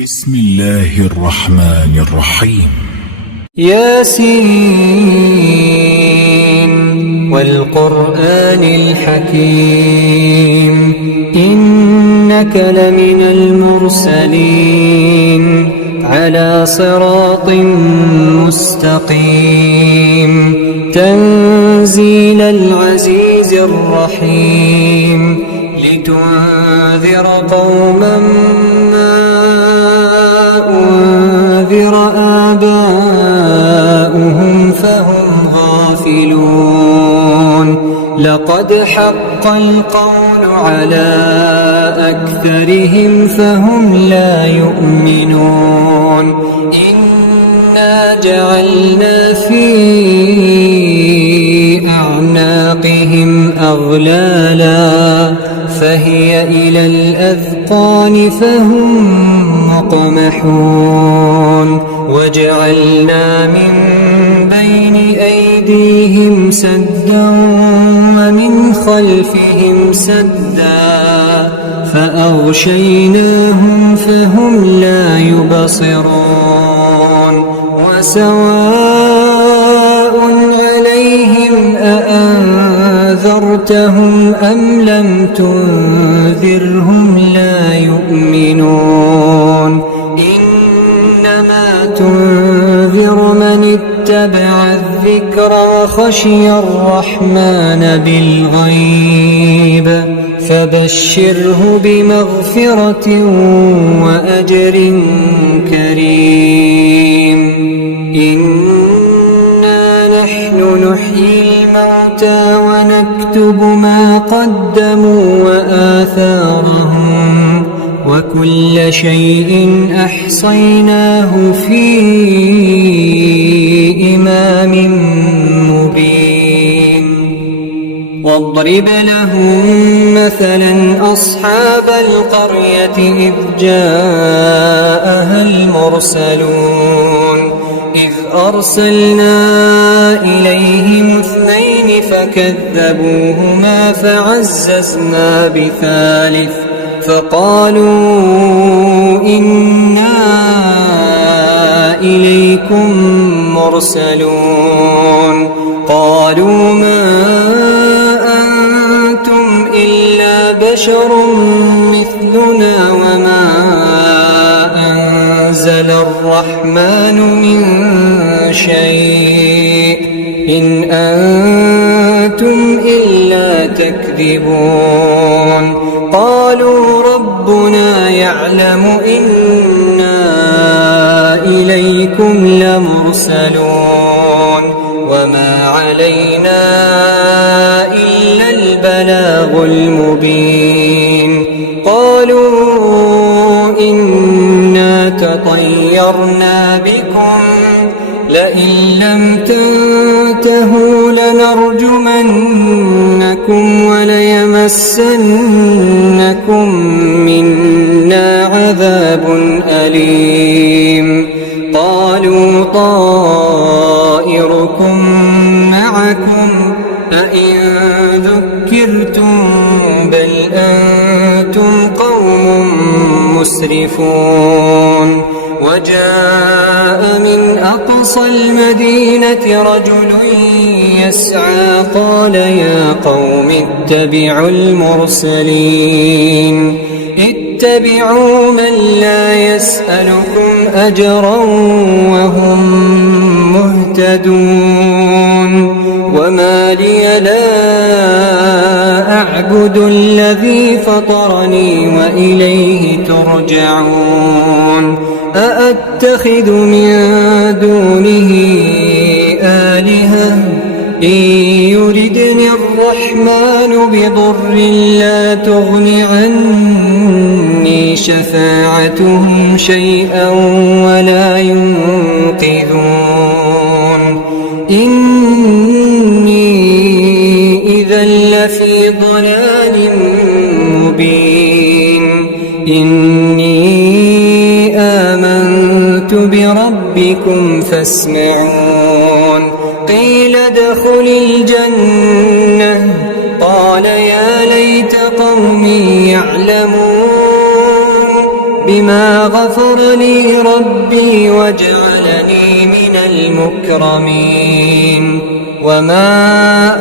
بسم الله الرحمن الرحيم. ياسين والقرآن الحكيم إنك لمن المرسلين على صراط مستقيم تنزيل العزيز الرحيم لتنذر قوما ما أنذر آباؤهم فهم غافلون لقد حق القول على أكثرهم فهم لا يؤمنون إنا جعلنا في أعناقهم أغلالا فهي إلى الأذقان فهم مقمحون وجعلنا من بين أيديهم سدا ومن خلفهم سدا فأغشيناهم فهم لا يبصرون وسواء عليهم أأنذرتهم أم لم تنذرهم لا يؤمنون إنما تنذر من اتبع الذكر وخشي الرحمن بالغيب فبشره بمغفرة وأجر كريم إنا نحن نحيي الموتى ونكتب ما قدموا وآثارهم وكل شيء أحصيناه في إمام مبين واضرب لهم مثلا أصحاب القرية إذ جاءها المرسلون إذ أرسلنا إليهم 2 فكذبوهما فعززنا بثالث فقالوا إنا إليكم مرسلون قالوا ما أنتم إلا بشر مثلنا وما أنزل الرحمن من شيء إن أنتم إلا تكذبون قالوا ربنا يعلم إنا إليكم لمرسلون وما علينا إلا البلاغ المبين قالوا إنا تطيرنا بكم لئن لم تنتهوا لنرجمنكم وليمسنكم منا عذاب أليم قالوا طائركم معكم أئن ذكرتم بل أنتم قوم مسرفون وجاء من أقصى المدينة رجل يسعى قال يا قوم اتبعوا المرسلين اتبعوا من لا يسألكم أجرا وهم مهتدون وما لي لا أعبد الذي فطرني وإليه ترجعون أأتخذ من دونه آلهة إن يردني الرحمن بضر لا تغن عني شفاعتهم شيئا ولا ينقذون إني إذا لفي ضلال مبين إني آمنت بربكم فاسمعون قيل ادخل الجنة قال يا ليت قومي يعلمون بما غفر لي ربي وجعلني من المكرمين وما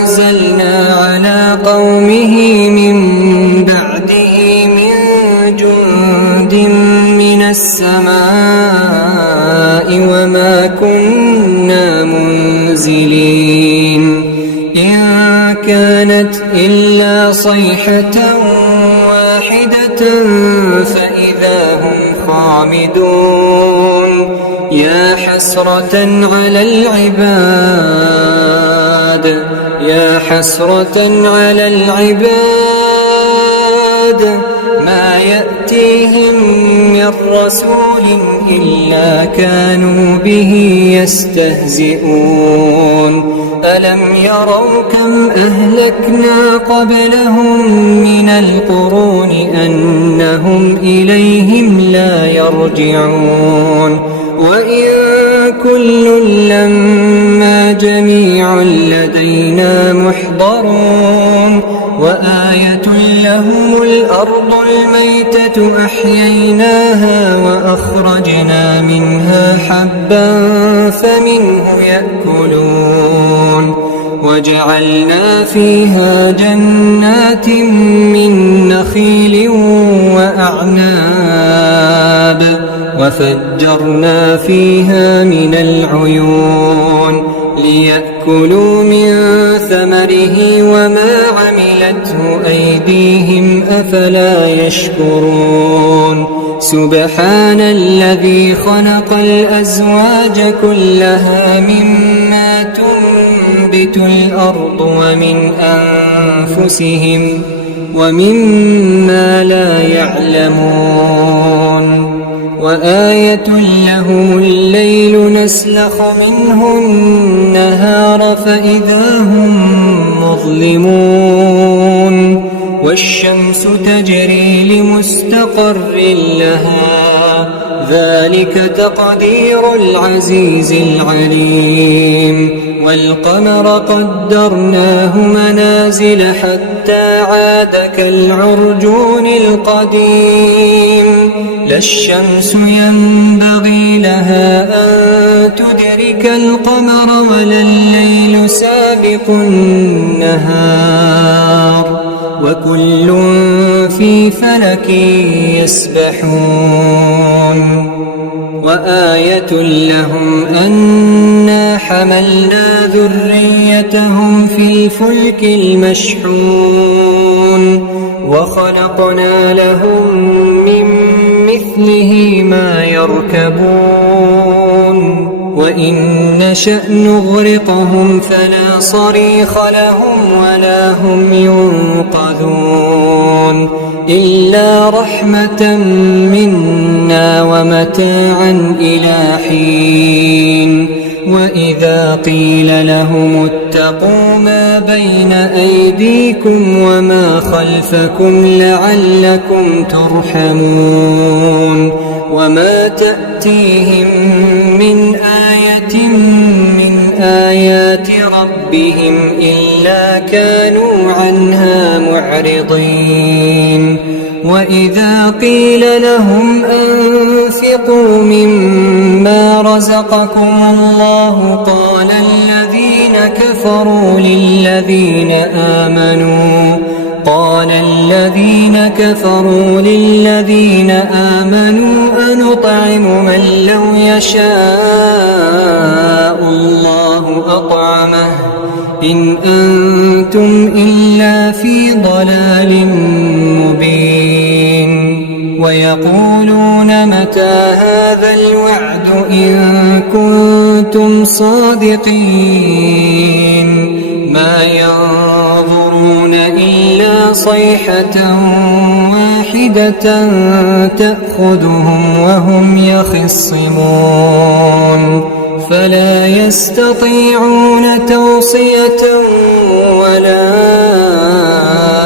أنزلنا على قومه من بعده من جند من السماء وما كنا منزلين إن كانت إلا صيحة واحدة فإذا هم خامدون يا حسرة على العباد يا حسرة على العباد ما يأتيهم من رسول إلا كانوا به يستهزئون ألم يروا كم أهلكنا قبلهم من القرون أنهم إليهم لا يرجعون وإن كل لما جميع لدينا محضرون وآية لهم الأرض الميتة أحييناها وأخرجنا منها حبا فمنه يأكلون وجعلنا فيها جنات من نخيل وأعناب وفجرنا فيها من العيون ليأكلوا من ثمره وما عملته أيديهم أفلا يشكرون سبحان الذي خلق الأزواج كلها مما تنبت الأرض ومن أنفسهم ومما لا يعلمون وآية لهم الليل نسلخ منه النهار فإذا هم مظلمون والشمس تجري لمستقر لها ذلك تقدير العزيز العليم والقمر قدرناه منازل حتى عاد كالعرجون القديم لا الشمس ينبغي لها أن تدرك القمر ولا الليل سابق النهار وكل في فلك يسبحون وآية لهم أنا حملنا ذريتهم في الفلك المشحون وخلقنا لهم من مثله ما يركبون وإن نشأ نغرقهم فلا صريخ لهم ولا هم ينقذون إلا رحمة منا ومتاعا إلى حين وإذا قيل لهم اتقوا ما بين أيديكم وما خلفكم لعلكم ترحمون وما تأتيهم من آية من آيات ربهم إلا كانوا عنها معرضين وإذا قيل لهم أنفقوا مما رزقكم الله قال الذين كفروا للذين آمنوا أنطعم من لو يشاء الله أطعمه إن أنتم إلا في ضلال مبين ويقولون متى هذا الوعد إن كنتم صادقين ما ينظرون إلا صيحة واحدة تأخذهم وهم يخصمون فلا يستطيعون توصية ولا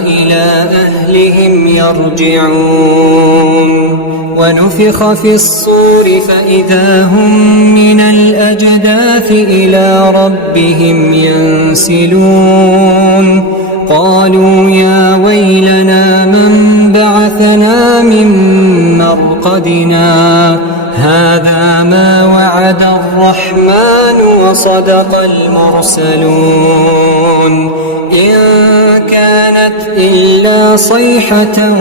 إلى أهلهم يرجعون ونفخ في الصور فإذا هم من الأجداث إلى ربهم ينسلون قالوا يا ويلنا من بعثنا من مرقدنا هذا ما وعد الرحمن وصدق المرسلون إن كانت إلا صيحة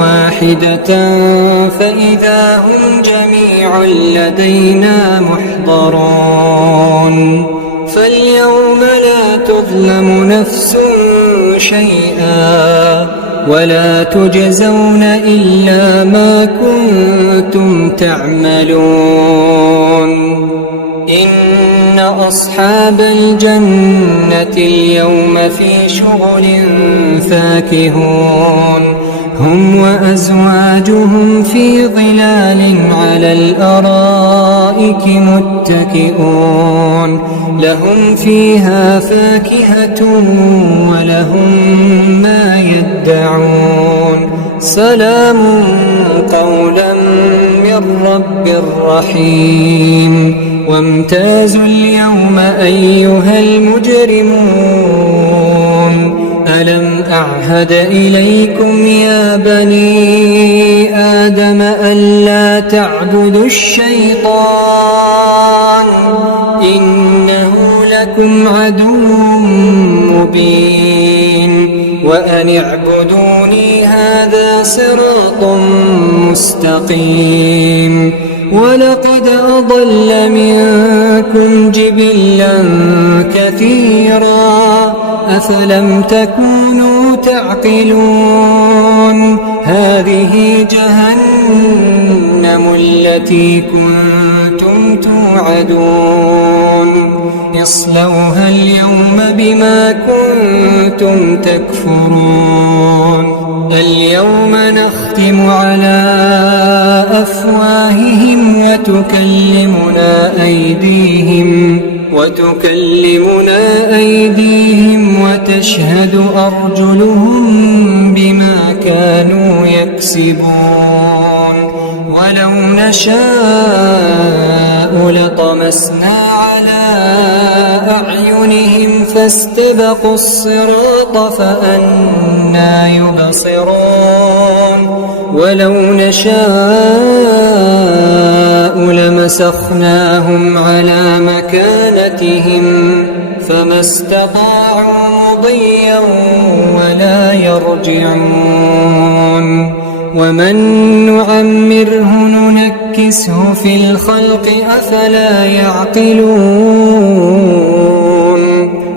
واحدة فإذا هم جميع لدينا محضرون فاليوم لا تظلم نفس شيئا ولا تجزون إلا ما كنتم تعملون إن أصحاب الجنة اليوم في شغل فاكهون هم وأزواجهم في ظلال على الأرائك متكئون لهم فيها فاكهة ولهم ما يدعون سلام قولا من رب رحيم وامتازوا اليوم أيها المجرمون ألم أعهد إليكم يا بني آدم ألا تعبدوا الشيطان إنه لكم عدو مبين وأن اعبدوني هذا صراط مستقيم ولقد أضل منكم جبلا كثيرا أفلم تكونوا تعقلون هذه جهنم التي كنتم توعدون اصلوها اليوم بما كنتم تكفرون اليوم نختم على أفواههم وتكلمنا أيديهم وتشهد أرجلهم بما كانوا يكسبون ولو نشاء لطمسنا على أعينهم فاستبقوا الصراط فأنى يبصرون ولو نشاء لمسخناهم على مكانتهم فما استطاعوا مضيا ولا يرجعون ومن نعمره ننكسه في الخلق أفلا يعقلون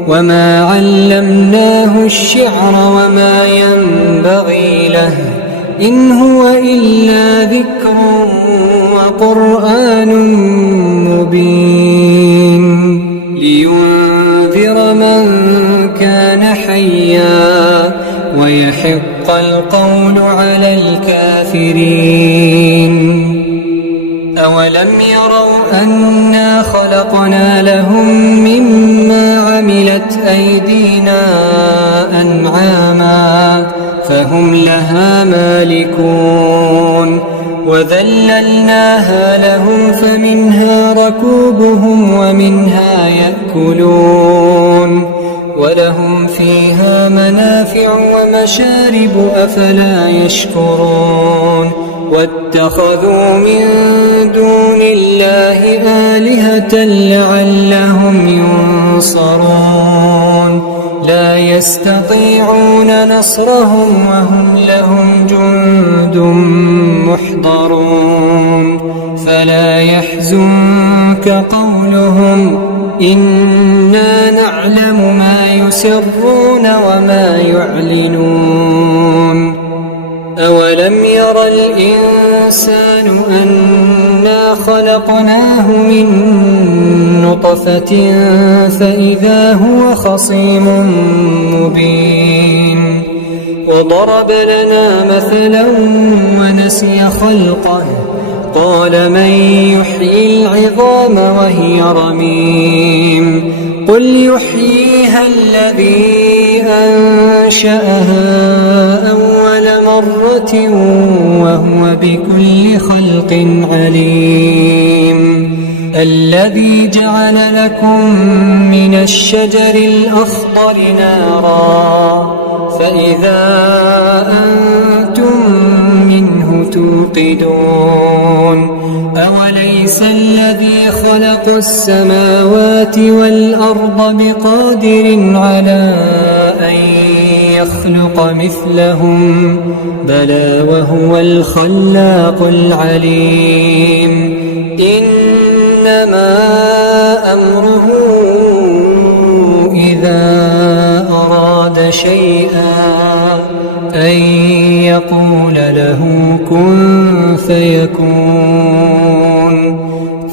وما علمناه الشعر وما ينبغي له إن هو إلا ذكر وقرآن مبين لينذر من كان حيا ويحق القول على الكافرين أولم يروا أنا خلقنا لهم مما عملت أيدينا أنعاما فهم لها مالكون وذللناها لهم فمنها ركوبهم ومنها يأكلون ولهم فيها منافع ومشارب أفلا يشكرون واتخذوا من دون الله آلهة لعلهم ينصرون لا يستطيعون نصرهم وهم لهم جند محضرون فلا يحزنك قولهم إنا نعلم ما يسرون وما يعلنون أولم ير الإنسان أنا خلقناه من نطفة فإذا هو خصيم مبين وضرب لنا مثلا ونسي خلقه قال من يحيي العظام وهي رميم قل يحييها الذي أنشأها أول مرة وهو بكل خلق عليم الذي جعل لكم من الشجر الأخضر نارا فإذا أنتم توقدون أوليس الذي خلق السماوات والأرض بقادر على أن يخلق مثلهم بلى وهو الخلاق العليم إنما أمره إذا أراد شيئا أن يقول له كن فيكون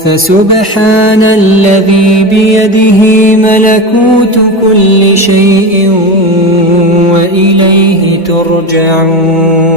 فسبحان الذي بيده ملكوت كل شيء وإليه ترجعون